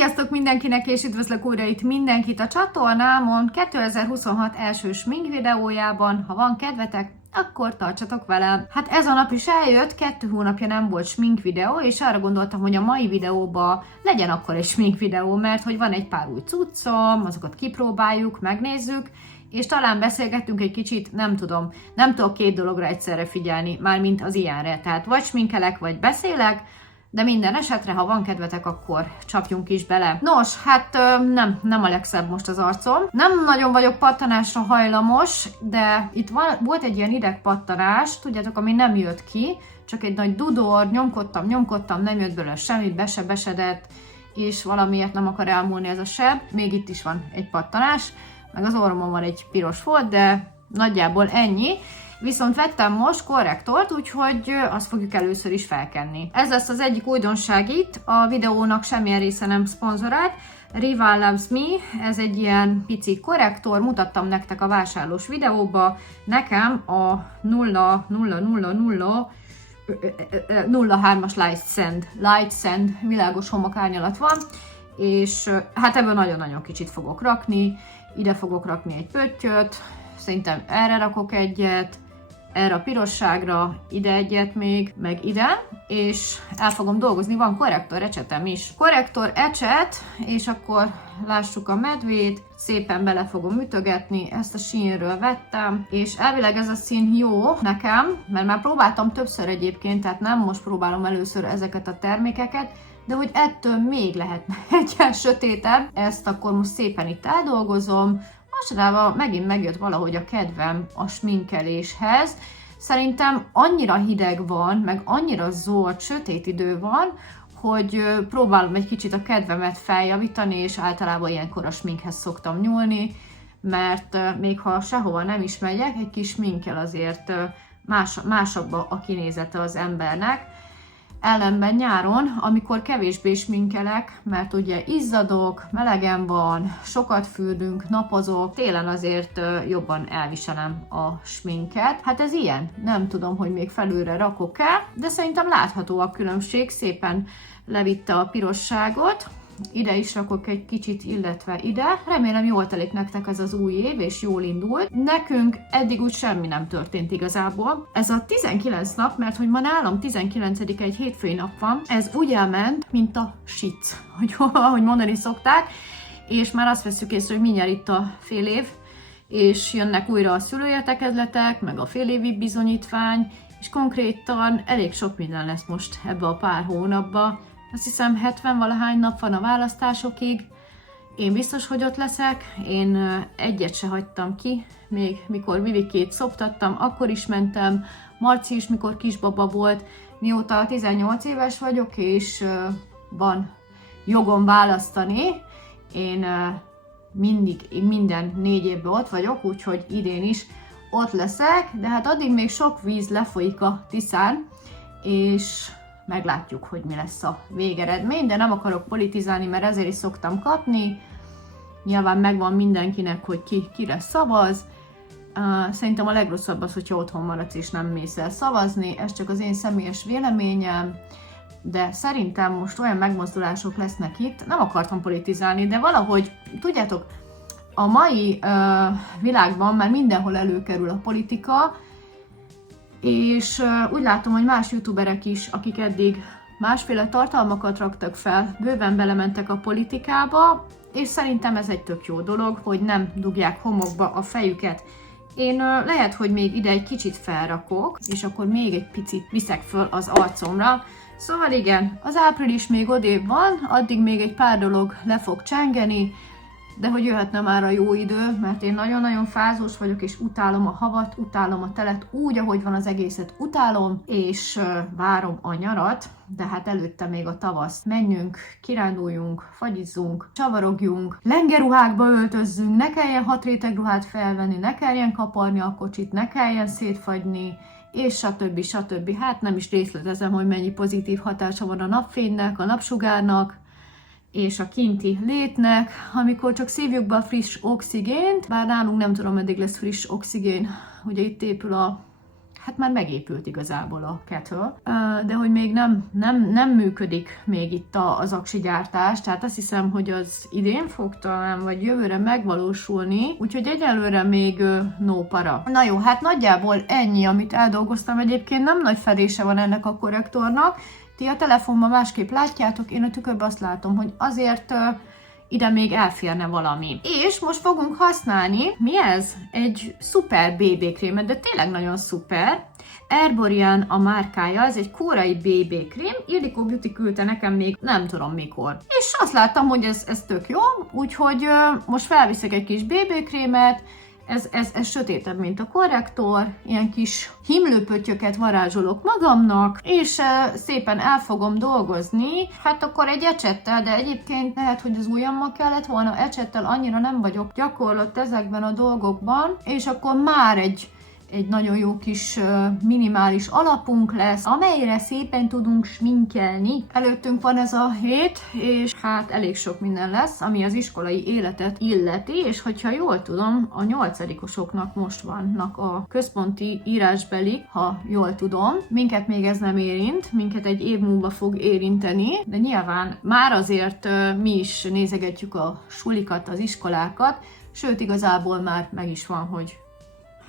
Sziasztok mindenkinek, és üdvözlök újra itt mindenkit a csatornámon 2026 első smink videójában. Ha van kedvetek, akkor tartsatok velem. Hát ez a nap is eljött, 2 hónapja nem volt smink videó, és arra gondoltam, hogy a mai videóban legyen akkor egy smink videó, mert hogy van egy pár új cuccom, azokat kipróbáljuk, megnézzük, és talán beszélgettünk egy kicsit, nem tudok 2 dologra egyszerre figyelni, mármint az ilyenre. Tehát vagy sminkelek, vagy beszélek, de minden esetre, ha van kedvetek, akkor csapjunk is bele. Nos, hát nem a legszebb most az arcom. Nem nagyon vagyok pattanásra hajlamos, de itt volt egy ilyen idegpattanás, tudjátok, ami nem jött ki, csak egy nagy dudor, nyomkodtam, nem jött belőle semmit, besedett, és valamiért nem akar elmúlni ez a seb. Még itt is van egy pattanás, meg az orromon van egy piros folt, de nagyjából ennyi. Viszont vettem most korrektort, úgyhogy azt fogjuk először is felkenni. Ez lesz az egyik újdonság itt, a videónak semmilyen része nem szponzorált. Rival Loves Me, ez egy ilyen pici korrektor, mutattam nektek a vásárlós videóba. Nekem a 03-as Light Sand világos homokárnyalat van, és hát ebből nagyon-nagyon kicsit fogok rakni. Ide fogok rakni egy pöttyöt, szerintem erre rakok egyet, erre a pirosságra, ide egyet még, meg ide, és el fogom dolgozni, van korrektor ecsetem is. Korrektor ecset, és akkor lássuk a medvét, szépen bele fogom ütögetni, ezt a színről vettem, és elvileg ez a szín jó nekem, mert már próbáltam többször egyébként, tehát nem most próbálom először ezeket a termékeket, de hogy ettől még lehetne egy ilyen sötétebb, ezt akkor most szépen itt eldolgozom. Mostanában megint megjött valahogy a kedvem a sminkeléshez. Szerintem annyira hideg van, meg annyira zord, sötét idő van, hogy próbálom egy kicsit a kedvemet feljavítani, és általában ilyenkor a sminkhez szoktam nyúlni, mert még ha sehova nem is megyek, egy kis sminkkel azért másabb a kinézete az embernek. Ellenben nyáron, amikor kevésbé sminkelek, mert ugye izzadok, melegen van, sokat fürdünk, napozok, télen azért jobban elviselem a sminket. Hát ez ilyen, nem tudom, hogy még felülre rakok-e, de szerintem látható a különbség, szépen levitte a pirosságot. Ide is rakok egy kicsit, illetve ide. Remélem jól telik nektek ez az új év, és jól indult. Nekünk eddig úgy semmi nem történt igazából. Ez a 19 nap, mert hogy ma nálam 19-e egy hétfői nap van, ez úgy elment, mint a sic, ahogy mondani szokták, és már azt veszük észre, hogy mindjárt itt a fél év, és jönnek újra a szülőértekezletek, meg a félévi bizonyítvány, és konkrétan elég sok minden lesz most ebbe a pár hónapba. Azt hiszem 70-valahány nap van a választásokig, én biztos, hogy ott leszek, én egyet se hagytam ki, még mikor Vivikét szoptattam, akkor is mentem, Marci is, mikor kisbaba volt, mióta 18 éves vagyok, és van jogom választani, én minden 4 évben ott vagyok, úgyhogy idén is ott leszek, de hát addig még sok víz lefolyik a Tiszán, és meglátjuk, hogy mi lesz a végeredmény, de nem akarok politizálni, mert ezért is szoktam kapni. Nyilván megvan mindenkinek, hogy kire szavaz. Szerintem a legrosszabb az, hogyha otthon maradsz és nem mész el szavazni. Ez csak az én személyes véleményem, de szerintem most olyan megmozdulások lesznek itt. Nem akartam politizálni, de valahogy, tudjátok, a mai világban már mindenhol előkerül a politika, és úgy látom, hogy más youtuberek is, akik eddig másféle tartalmakat raktak fel, bőven belementek a politikába, és szerintem ez egy tök jó dolog, hogy nem dugják homokba a fejüket. Én lehet, hogy még ide egy kicsit felrakok, és akkor még egy picit viszek föl az arcomra. Szóval igen, az április még odébb van, addig még egy pár dolog le fog csengeni, de hogy jöhetne már a jó idő, mert én nagyon-nagyon fázós vagyok, és utálom a havat, utálom a telet, úgy, ahogy van az egészet utálom, és várom a nyarat, de hát előtte még a tavasz. Menjünk, kiránduljunk, fagyizzunk, csavarogjunk, lengeruhákba öltözzünk, ne kelljen 6 réteg ruhát felvenni, ne kelljen kaparni a kocsit, ne kelljen szétfagyni, és stb. Hát nem is részletezem, hogy mennyi pozitív hatása van a napfénynek, a napsugárnak, és a kinti létnek, amikor csak szívjuk be a friss oxigént, bár nálunk nem tudom, meddig lesz friss oxigén, ugye itt épül a hát már megépült igazából a kettle, de hogy még nem működik még itt az aksi gyártás, tehát azt hiszem, hogy az idén fog talán, vagy jövőre megvalósulni, úgyhogy egyelőre még no para. Na jó, hát nagyjából ennyi, amit eldolgoztam. Egyébként nem nagy fedése van ennek a korrektornak, ti a telefonban másképp látjátok, én a tükörben azt látom, hogy azért ide még elférne valami. És most fogunk használni, mi ez? Egy szuper BB krémet, de tényleg nagyon szuper. Erborian a márkája, ez egy koreai BB krém, Ildikó Beauty küldte nekem még nem tudom mikor. És azt láttam, hogy ez tök jó, úgyhogy most felviszek egy kis BB krémet, ez sötétebb, mint a korrektor, ilyen kis himlőpöttyöket varázsolok magamnak, és szépen el fogom dolgozni, hát akkor egy ecsettel, de egyébként lehet, hogy az ujjammal kellett volna, ecsettel annyira nem vagyok gyakorlott ezekben a dolgokban, és akkor már egy nagyon jó kis minimális alapunk lesz, amelyre szépen tudunk sminkelni. Előttünk van ez a hét, és hát elég sok minden lesz, ami az iskolai életet illeti, és hogyha jól tudom, a 8-osoknak most vannak a központi írásbeli, ha jól tudom. Minket még ez nem érint, minket egy év múlva fog érinteni, de nyilván már azért mi is nézegetjük a sulikat, az iskolákat, sőt igazából már meg is van, hogy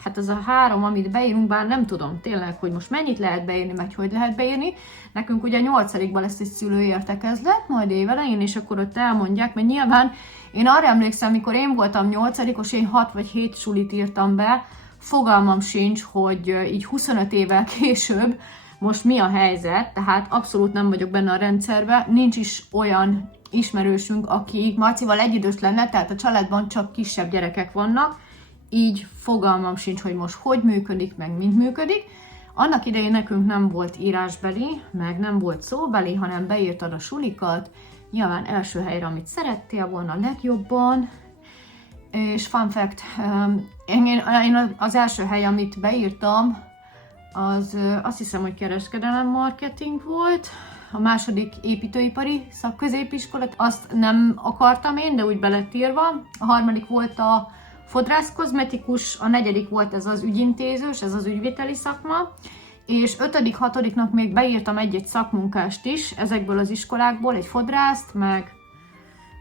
hát az a 3, amit beírunk, bár nem tudom tényleg, hogy most mennyit lehet beírni, meg hogy lehet beírni. Nekünk ugye 8-ban lesz egy szülőértekezlet, majd évelején, és akkor ott elmondják, mert nyilván én arra emlékszem, mikor én voltam 8-os, én 6 vagy 7 sulit írtam be, fogalmam sincs, hogy így 25 évvel később most mi a helyzet, tehát abszolút nem vagyok benne a rendszerben, nincs is olyan ismerősünk, aki Marcival egyidős lenne, tehát a családban csak kisebb gyerekek vannak, így fogalmam sincs, hogy most hogy működik, meg mint működik. Annak idején nekünk nem volt írásbeli, meg nem volt szóbeli, hanem beírtad a sulikat, nyilván első helyre, amit szerettél volna legjobban. És fun fact, én az első hely, amit beírtam, az azt hiszem, hogy kereskedelem marketing volt, a második építőipari szakközépiskola, azt nem akartam én, de úgy be lett írva. A harmadik volt a fodrász kozmetikus, a 4. volt ez az ügyintézős, ez az ügyviteli szakma, és 5.-6. még beírtam egy-egy szakmunkást is ezekből az iskolákból, egy fodrászt,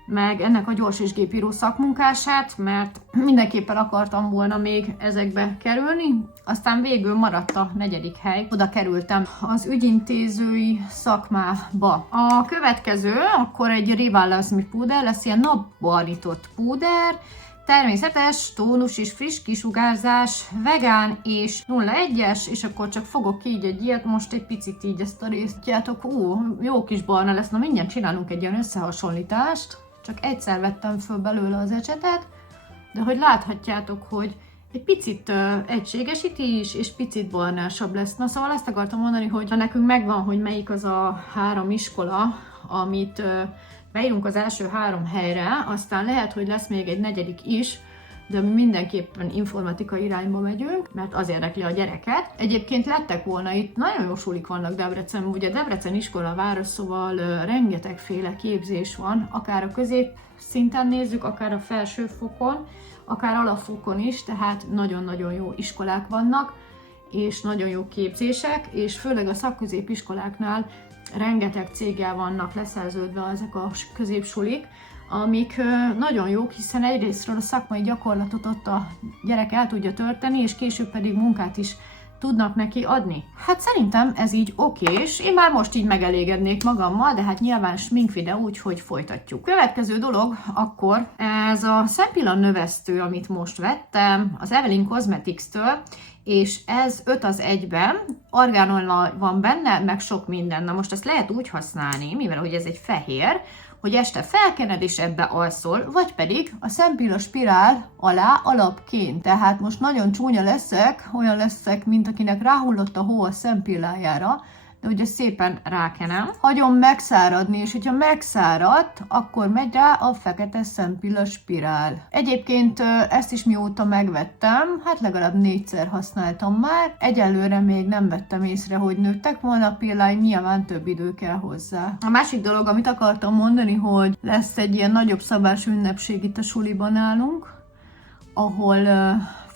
meg ennek a gyors és gépíró szakmunkását, mert mindenképpen akartam volna még ezekbe kerülni, aztán végül maradt a 4. hely, oda kerültem az ügyintézői szakmába. A következő akkor egy Rival púder lesz, ilyen napbarnított púder, természetes, tónus és friss kisugárzás, vegán és 0,1-es, és akkor csak fogok így egy ilyet, most egy picit így ezt a részt, tudjátok, jó kis barna lesz, na mindjárt csinálunk egy ilyen összehasonlítást, csak egyszer vettem föl belőle az ecsetet, de hogy láthatjátok, hogy egy picit egységesíti is, és picit barnásabb lesz. Na szóval azt akartam mondani, hogy ha nekünk megvan, hogy melyik az a 3 iskola, amit beírunk az első 3 helyre, aztán lehet, hogy lesz még egy 4. is, de mi mindenképpen informatika irányba megyünk, mert az érdekli a gyereket. Egyébként lettek volna itt, nagyon jó sulik vannak Debrecenben, ugye Debrecen iskola város, szóval rengetegféle képzés van, akár a középszinten nézzük, akár a felsőfokon, akár alapfokon is, tehát nagyon-nagyon jó iskolák vannak, és nagyon jó képzések, és főleg a szakközépiskoláknál rengeteg céggel vannak leszerződve ezek a középsulik, amik nagyon jók, hiszen egyrésztről a szakmai gyakorlatot ott a gyerek el tudja tölteni, és később pedig munkát is tudnak neki adni. Hát szerintem ez így okés, én már most így megelégednék magammal, de hát nyilván smink videó, úgyhogy folytatjuk. Következő dolog akkor ez a szempillan növesztő, amit most vettem, az Evelyn Cosmetics-től, és ez 5 az 1-ben, argánol van benne, meg sok minden. Na most ezt lehet úgy használni, mivel hogy ez egy fehér, hogy este felkened és ebbe alszol, vagy pedig a szempilla spirál alá alapként. Tehát most nagyon csúnya leszek, olyan leszek, mint akinek ráhullott a hó a szempillájára, de ugye szépen rákenem. Hagyom megszáradni, és hogyha megszáradt, akkor megy rá a fekete szempilla spirál. Egyébként ezt is mióta megvettem, hát legalább 4-szer használtam már. Egyelőre még nem vettem észre, hogy nőttek volna a pilláim, nyilván több idő kell hozzá. A másik dolog, amit akartam mondani, hogy lesz egy ilyen nagyobb szabású ünnepség itt a suliban nálunk, ahol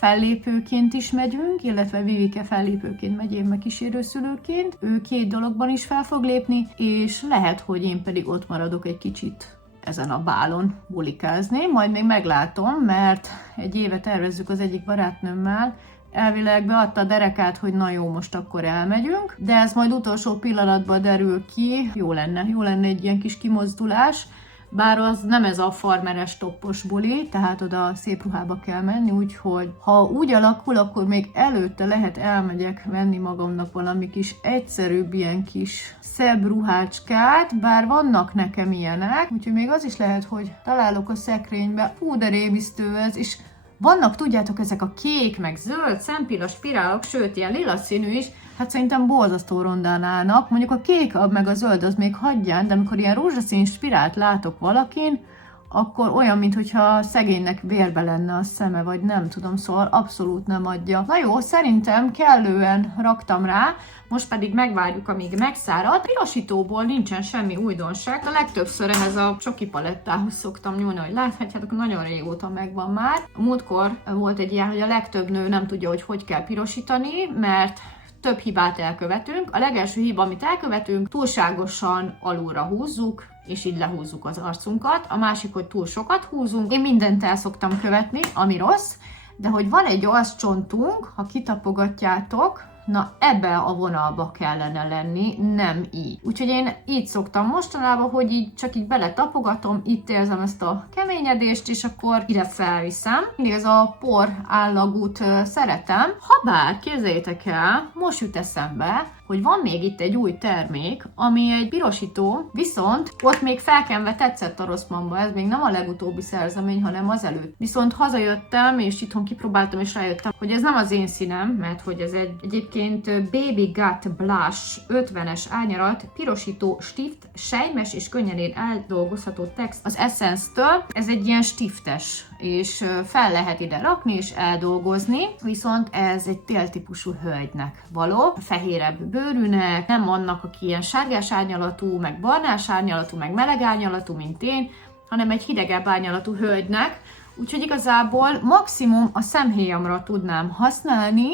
fellépőként is megyünk, illetve Vivike fellépőként megy, én meg kísérőszülőként. Ő 2 dologban is fel fog lépni, és lehet, hogy én pedig ott maradok egy kicsit ezen a bálon bulikázni. Majd még meglátom, mert egy éve tervezzük az egyik barátnőmmel, elvileg beadta a derekát, hogy na jó, most akkor elmegyünk, de ez majd utolsó pillanatban derül ki. Jó lenne egy ilyen kis kimozdulás, bár az nem ez a farmeres toppos buli, tehát oda szép ruhába kell menni, úgyhogy ha úgy alakul, akkor még előtte lehet elmegyek venni magamnak valami kis egyszerűbb, ilyen kis szebb ruhácskát, bár vannak nekem ilyenek, úgyhogy még az is lehet, hogy találok a szekrénybe. Fú, de rémisztő ez, és vannak, tudjátok, ezek a kék, meg zöld, szempilla spirálok, sőt, ilyen lila színű is, hát szerintem borzasztó rondán állnak. Mondjuk a kék, meg a zöld az még hagyján, de amikor ilyen rózsaszín spirált látok valakin, akkor olyan, mintha szegénynek vérbe lenne a szeme, vagy nem tudom, szóval abszolút nem adja. Na jó, szerintem kellően raktam rá, most pedig megvárjuk, amíg megszárad. Pirosítóból nincsen semmi újdonság. A legtöbbször ez a csoki palettához szoktam nyúlni, hogy láthatjátok, nagyon régóta megvan már. A múltkor volt egy ilyen, hogy a legtöbb nő nem tudja, hogy kell pirosítani, mert több hibát elkövetünk. A legelső hiba, amit elkövetünk, túlságosan alulra húzzuk, és így lehúzzuk az arcunkat. A másik, hogy túl sokat húzunk. Én mindent el szoktam követni, ami rossz, de hogy van egy arccsontunk, ha kitapogatjátok, na ebbe a vonalba kellene lenni, nem így. Úgyhogy én így szoktam mostanában, hogy így csak így beletapogatom, itt érzem ezt a keményedést, és akkor ide felviszem. Mindig ez a por állagút szeretem. Habár, képzeljétek el, most jut eszembe, hogy van még itt egy új termék, ami egy pirosító, viszont ott még felkenve tetszett a Rossmannba, ez még nem a legutóbbi szerzemény, hanem az előtt. Viszont hazajöttem, és itthon kipróbáltam, és rájöttem, hogy ez nem az én színem, mert hogy ez egyébként Baby Got Blush 50-es árnyalat, pirosító stift, sejmes és könnyedén eldolgozható text az Essence-től. Ez egy ilyen stiftes, és fel lehet ide rakni és eldolgozni, viszont ez egy téltípusú hölgynek való, fehérebb bőrűnek, nem annak, aki ilyen sárgás árnyalatú, meg barnás árnyalatú, meg meleg árnyalatú, mint én, hanem egy hidegebb árnyalatú hölgynek, úgyhogy igazából maximum a szemhéjamra tudnám használni,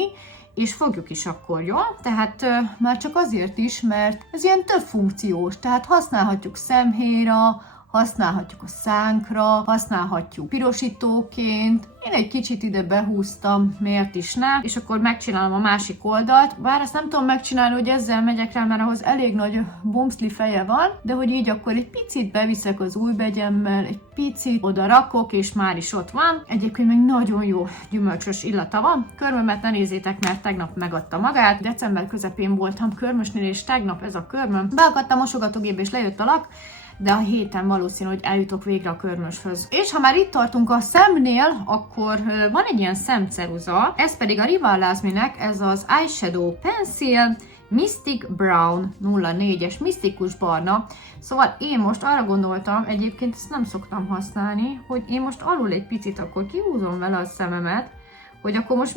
és fogjuk is akkor, jó? Tehát már csak azért is, mert ez ilyen több funkciós, tehát használhatjuk szemhéjra, használhatjuk a szánkra, használhatjuk pirosítóként. Én egy kicsit ide behúztam, miért is ne, és akkor megcsinálom a másik oldalt. Bár ezt nem tudom megcsinálni, hogy ezzel megyek rá, mert ahhoz elég nagy bumszli feje van, de hogy így akkor egy picit beviszek az ujjbegyemmel, egy picit oda rakok, és már is ott van. Egyébként még nagyon jó gyümölcsös illata van. Körmömet ne nézzétek, mert tegnap megadta magát. December közepén voltam körmösnél, és tegnap ez a körmöm. Beakadtam a mosogatógépbe, és lejött a lak, de a héten valószínű, hogy eljutok végre a körmöshöz. És ha már itt tartunk a szemnél, akkor van egy ilyen szemceruza, ez pedig a Rival Lasminek, ez az Eyeshadow Pencil Mystic Brown 04-es, misztikus barna. Szóval én most arra gondoltam, egyébként ezt nem szoktam használni, hogy én most alul egy picit akkor kihúzom vele a szememet, hogy akkor most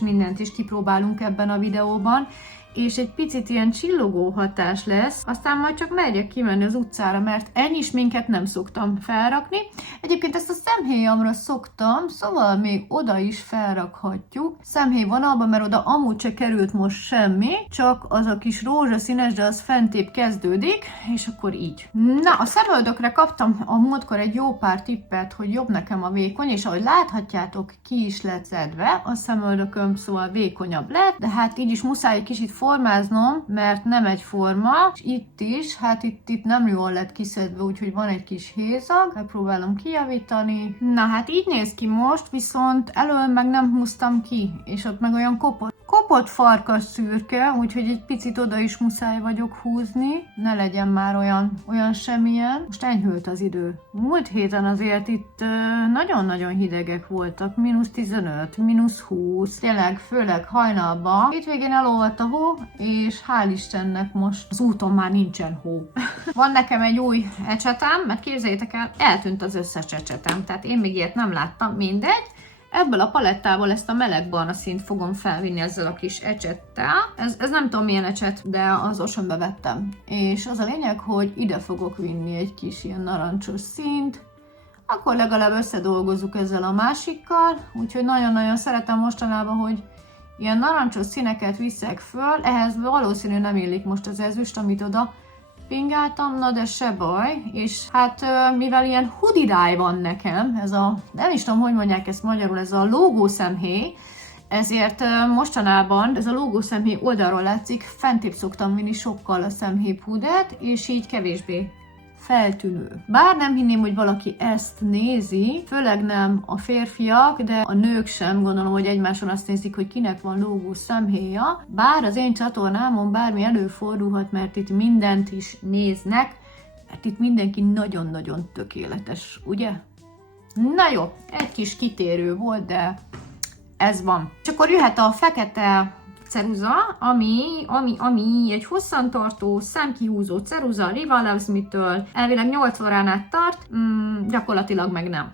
mindent is kipróbálunk ebben a videóban, és egy picit ilyen csillogó hatás lesz, aztán majd csak megyek kimenni az utcára, mert ennyi sminket nem szoktam felrakni. Egyébként ezt a szemhéjamra szoktam, szóval még oda is felrakhatjuk. Szemhéj vonalba, mert oda amúgy se került most semmi, csak az a kis rózsaszínes, de az fentébb kezdődik, és akkor így. Na, a szemöldökre kaptam a múltkor egy jó pár tippet, hogy jobb nekem a vékony, és ahogy láthatjátok, ki is lett szedve a szemöldököm, szóval vékonyabb lett, de hát így is muszáj egy kicsit formáznom, mert nem egyforma, és itt is, hát itt nem jól lett kiszedve, úgyhogy van egy kis hézag, megpróbálom kijavítani. Na hát így néz ki most, viszont elől meg nem húztam ki, és ott meg olyan kopott farkas szürke, úgyhogy egy picit oda is muszáj vagyok húzni, ne legyen már olyan semmilyen. Most enyhült az idő. Múlt héten azért itt nagyon-nagyon hidegek voltak, -15, -20, tényleg főleg hajnalban. Hétvégén elolvadt a hó, és hál' Istennek most az úton már nincsen hó. Van nekem egy új ecsetem, mert képzeljétek el, eltűnt az összes ecsetem, tehát én még ilyet nem láttam, mindegy. Ebből a palettából ezt a meleg barna színt fogom felvinni ezzel a kis ecsettel. Ez nem tudom milyen ecset, de az Oceanbe vettem. És az a lényeg, hogy ide fogok vinni egy kis ilyen narancsos színt, akkor legalább összedolgozzuk ezzel a másikkal, úgyhogy nagyon-nagyon szeretem mostanában, hogy ilyen narancsos színeket viszek föl, ehhez valószínűleg nem illik most az ezüst, amit oda pingáltam, na de se baj, és hát mivel ilyen hudidáj van nekem, ez a, nem is tudom, hogy mondják ezt magyarul, ez a lógószemhéj, ezért mostanában ez a lógószemhéj oldalról látszik, fentép szoktam vinni sokkal a szemhéjpúdert, és így kevésbé feltűnő. Bár nem hinném, hogy valaki ezt nézi, főleg nem a férfiak, de a nők sem, gondolom, hogy egymáson azt nézik, hogy kinek van lógó szemhéja. Bár az én csatornámon bármi előfordulhat, mert itt mindent is néznek, mert itt mindenki nagyon-nagyon tökéletes, ugye? Na jó, egy kis kitérő volt, de ez van. És akkor jöhet a fekete ceruza, ami egy hosszantartó, szemkihúzó ceruza, Riva Loves Me-től, elvileg 8 órán át tart, gyakorlatilag meg nem.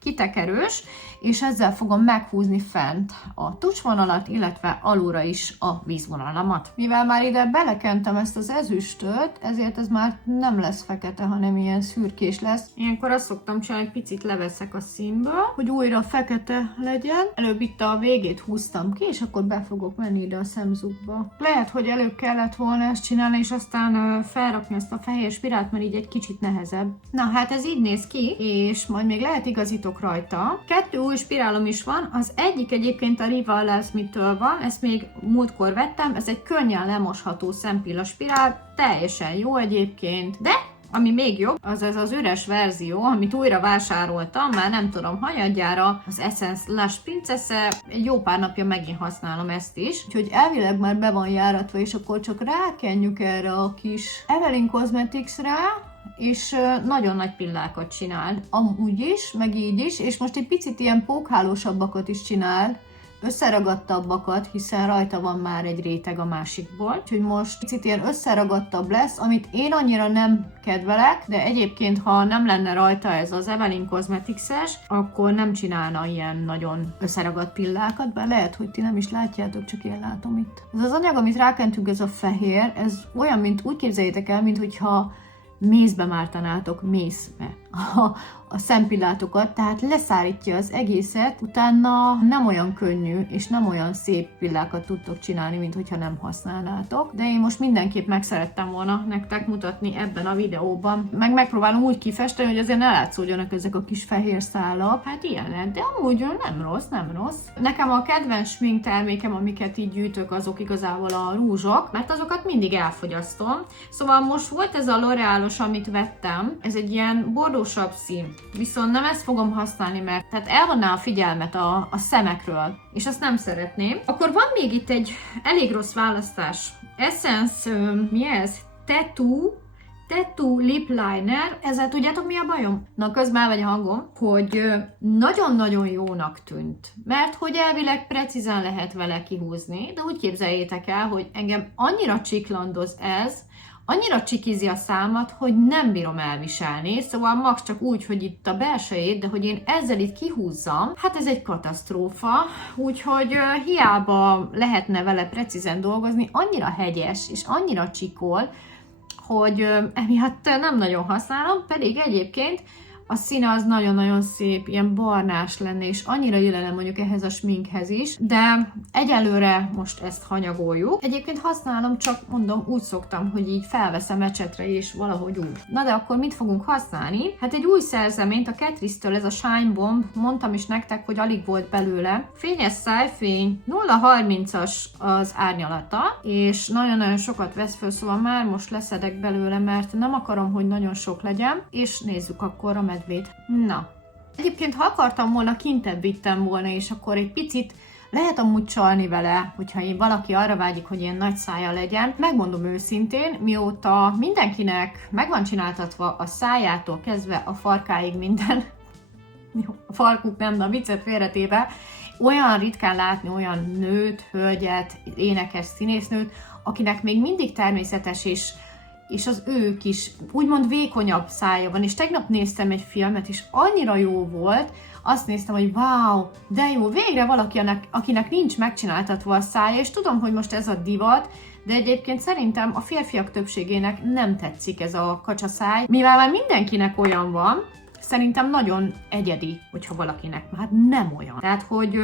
Kitekerős, és ezzel fogom meghúzni fent a tucsvonalat, illetve alulra is a vízvonalamat. Mivel már ide belekentem ezt az ezüstöt, ezért ez már nem lesz fekete, hanem ilyen szürkés lesz. Ilyenkor azt szoktam csinálni, hogy picit leveszek a színből, hogy újra fekete legyen. Előbb itt a végét húztam ki, és akkor be fogok menni ide a szemzugba. Lehet, hogy előbb kellett volna ezt csinálni, és aztán felrakni ezt a fehér spirált, mert így egy kicsit nehezebb. Na hát ez így néz ki, és majd még lehet igazítok rajta. 2 új spirálom is van, az egyik egyébként a Riva Loves Me-től van, ezt még múltkor vettem, ez egy könnyen lemosható szempilla spirál, teljesen jó egyébként, de ami még jobb, az ez az üres verzió, amit újra vásároltam, már nem tudom, hanyadjára, az Essence Lush Princesse, egy jó pár napja megint használom ezt is, úgyhogy elvileg már be van járatva, és akkor csak rákenjük erre a kis Evelyn Cosmetics-re, és nagyon nagy pillákat csinál, amúgy is, meg így is, és most egy picit ilyen pókhálósabbakat is csinál, összeragadtabbakat, hiszen rajta van már egy réteg a másikból, úgyhogy most picit ilyen összeragadtabb lesz, amit én annyira nem kedvelek, de egyébként, ha nem lenne rajta ez az Evelyn Cosmetics-es, akkor nem csinálna ilyen nagyon összeragadt pillákat, bár lehet, hogy ti nem is látjátok, csak én látom itt. Ez az anyag, amit rákentünk, ez a fehér, ez olyan, mint úgy képzeljétek el, mint hogyha mézbe mártanátok mészbe a szempillátokat, tehát leszárítja az egészet, utána nem olyan könnyű, és nem olyan szép pillákat tudtok csinálni, mint hogyha nem használnátok. De én most mindenképp meg szerettem volna nektek mutatni ebben a videóban. Megpróbálom úgy kifesteni, hogy azért ne látszódjanak ezek a kis fehér szálak. Hát ilyenek, de amúgy nem rossz, nem rossz. Nekem a kedvenc smink termékem, amiket így gyűjtök, azok igazából a rúzsok, mert azokat mindig elfogyasztom. Szóval most volt ez a L'Orealos, amit vettem, ez egy ilyen bordósabb szín. Viszont nem ezt fogom használni, mert tehát elvonná a figyelmet a szemekről, és azt nem szeretném. Akkor van még itt egy elég rossz választás. Essence, mi ez? Tattoo Lip Liner. Ezzel tudjátok, mi a bajom? Na, közben elmegy a hangom, hogy nagyon-nagyon jónak tűnt. Mert hogy elvileg precízen lehet vele kihúzni, de úgy képzeljétek el, hogy engem annyira csiklandoz ez, annyira csikizi a számat, hogy nem bírom elviselni, szóval max csak úgy, hogy itt a belsejét, de hogy én ezzel itt kihúzzam, hát ez egy katasztrófa, úgyhogy hiába lehetne vele precízen dolgozni, annyira hegyes és annyira csikol, hogy emiatt nem nagyon használom, pedig egyébként a színe az nagyon-nagyon szép, ilyen barnás lenne, és annyira illene mondjuk ehhez a sminkhez is, de egyelőre most ezt hanyagoljuk. Egyébként használom, csak mondom, úgy szoktam, hogy így felveszem ecsetre, és valahogy úgy. Na de akkor mit fogunk használni? Hát egy új szerzeményt, a Catrice-től, ez a Shine Bomb, mondtam is nektek, hogy alig volt belőle. Fényes szájfény, 0,30-as az árnyalata, és nagyon-nagyon sokat vesz föl, szóval már most leszedek belőle, mert nem akarom, hogy nagyon sok legyen, és nézzük akkor a medvét. Na, egyébként ha akartam volna, kintebb vittem volna, és akkor egy picit lehet amúgy csalni vele, hogyha valaki arra vágyik, hogy ilyen nagy szája legyen. Megmondom őszintén, mióta mindenkinek meg van csináltatva a szájától kezdve a farkáig minden, jó, a farkuk nem, de a viccet félretéve, olyan ritkán látni olyan nőt, hölgyet, énekes színésznőt, akinek még mindig természetes és az ő kis, úgymond vékonyabb szája van, és tegnap néztem egy filmet, és annyira jó volt, azt néztem, hogy wow, de jó, végre valaki, akinek nincs megcsináltatva a szája, és tudom, hogy most ez a divat, de egyébként szerintem a férfiak többségének nem tetszik ez a kacsaszáj, mivel már mindenkinek olyan van, szerintem nagyon egyedi, hogyha valakinek már nem olyan. Tehát, hogy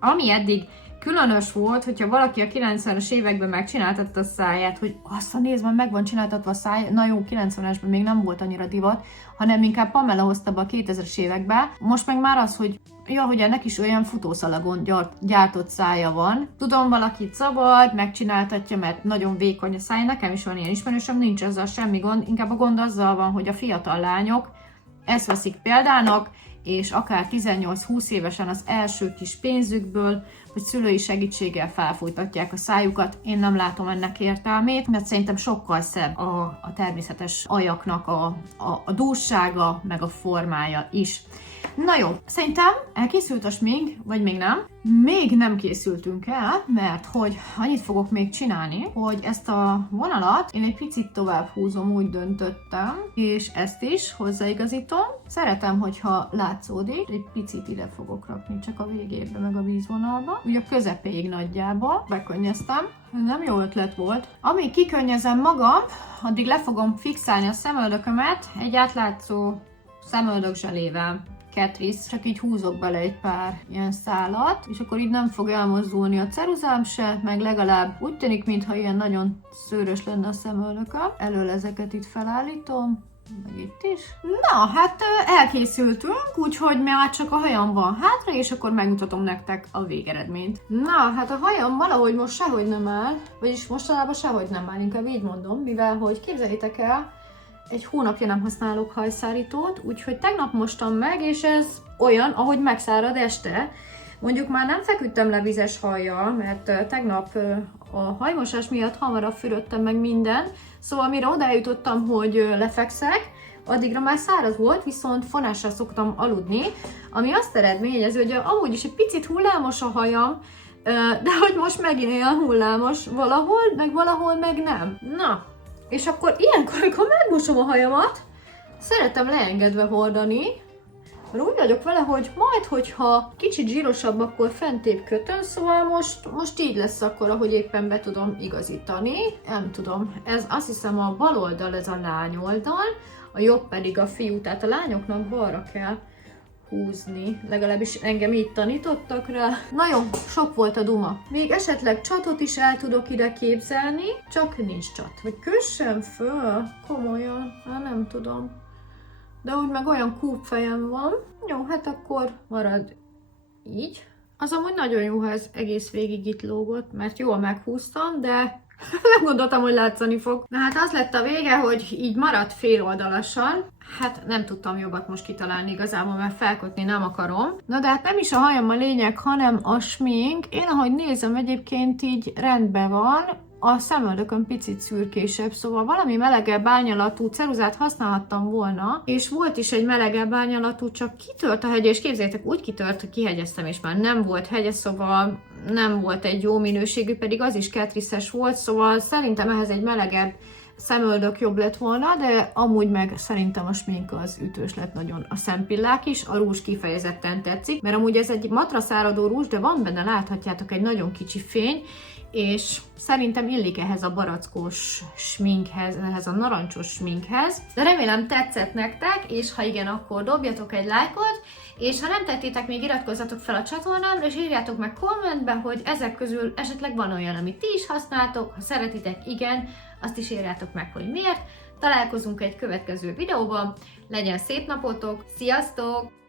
ami eddig különös volt, hogyha valaki a 90-es években megcsináltatta a száját, hogy azt a nézd, meg van csináltatva a száj, na jó, 90-esben még nem volt annyira divat, hanem inkább Pamela hozta be a 2000-es években. Most meg már az, hogy hogy ennek is olyan futószalagon gyártott szája van. Tudom, valakit szabad, megcsináltatja, mert nagyon vékony a száj, nekem is van ilyen ismerősöm, nincs ezzel semmi gond, inkább a gond azzal van, hogy a fiatal lányok ezt veszik példának, és akár 18-20 évesen az első kis pénzükből, vagy szülői segítséggel felfújtatják a szájukat. Én nem látom ennek értelmét, mert szerintem sokkal szebb a természetes aljaknak a dússága, meg a formája is. Na jó, szerintem elkészült a smink, vagy még nem? Még nem készültünk el, mert hogy annyit fogok még csinálni, hogy ezt a vonalat én egy picit tovább húzom, úgy döntöttem, és ezt is hozzáigazítom. Szeretem, hogyha látszódik, egy picit ide fogok rakni, csak a végébe, meg a vízvonalba. Ugye a közepéig nagyjából bekönnyeztem. Nem jó ötlet volt. Amíg kikönnyezem magam, addig le fogom fixálni a szemöldökömet egy átlátszó szemöldökzselével. Catrice, csak így húzok bele egy pár ilyen szálat, és akkor így nem fog elmozdulni a ceruzám se, meg legalább úgy tűnik, mintha ilyen nagyon szőrös lenne a szemöldököm. Elől ezeket itt felállítom, meg itt is. Na, hát elkészültünk, úgyhogy már csak a hajam van hátra, és akkor megmutatom nektek a végeredményt. Na, hát a hajam valahogy most sehogy nem áll, vagyis mostanában sehogy nem áll, inkább így mondom, mivel hogy képzeljétek el, egy hónapja nem használok hajszárítót, úgyhogy tegnap mostam meg, és ez olyan, ahogy megszárad este. Mondjuk már nem feküdtem le vizes hajjal, mert tegnap a hajmosás miatt hamarabb fürödtem meg minden, szóval mire odájutottam, hogy lefekszek, addigra már száraz volt, viszont fonással szoktam aludni, ami azt eredményezi, hogy amúgy is egy picit hullámos a hajam, de hogy most megint olyan hullámos valahol meg nem. Na, és akkor ilyenkor, amikor megmosom a hajamat, szeretem leengedve hordani, mert úgy vagyok vele, hogy majd, hogyha kicsit zsírosabb, akkor fentébb kötöm, szóval most így lesz akkor, ahogy éppen be tudom igazítani. Nem tudom, ez azt hiszem a bal oldal, ez a lány oldal, a jobb pedig a fiú, tehát a lányoknak balra kell húzni, legalábbis engem így tanítottak rá. Nagyon sok volt a duma. Még esetleg csatot is el tudok ide képzelni, csak nincs csat. Vagy kössem föl, komolyan, nem tudom. De úgy meg olyan kúpfejem van. Jó, hát akkor marad így. Az amúgy nagyon jó, ha ez egész végig itt lógott, mert jól meghúztam, de nem gondoltam, hogy látszani fog. Na hát az lett a vége, hogy így maradt féloldalasan. Hát nem tudtam jobbat most kitalálni igazából, mert felkötni nem akarom. Na de hát nem is a hajam a lényeg, hanem a smink. Én ahogy nézem egyébként így rendben van. A szemöldökön picit szürkésebb, szóval valami melegebb árnyalatú ceruzát használhattam volna, és volt is egy melegebb árnyalatú, csak kitört a hegye, és képzeljétek, úgy kitört, hogy kihegyeztem, és már nem volt hegye, szóval nem volt egy jó minőségű, pedig az is Catrice-es volt, szóval szerintem ehhez egy melegebb szemöldök jobb lett volna, de amúgy meg szerintem a smink az ütős lett nagyon, a szempillák is, a rúzs kifejezetten tetszik, mert amúgy ez egy matraszáradó rúzs, de van benne, láthatjátok, egy nagyon kicsi fény, és szerintem illik ehhez a barackos sminkhez, ehhez a narancsos sminkhez. De remélem tetszett nektek, és ha igen, akkor dobjatok egy lájkot, és ha nem tettétek, még iratkozzatok fel a csatornámra, és írjátok meg kommentbe, hogy ezek közül esetleg van olyan, amit ti is használtok, ha szeretitek, igen, azt is írjátok meg, hogy miért. Találkozunk egy következő videóban, legyen szép napotok, sziasztok!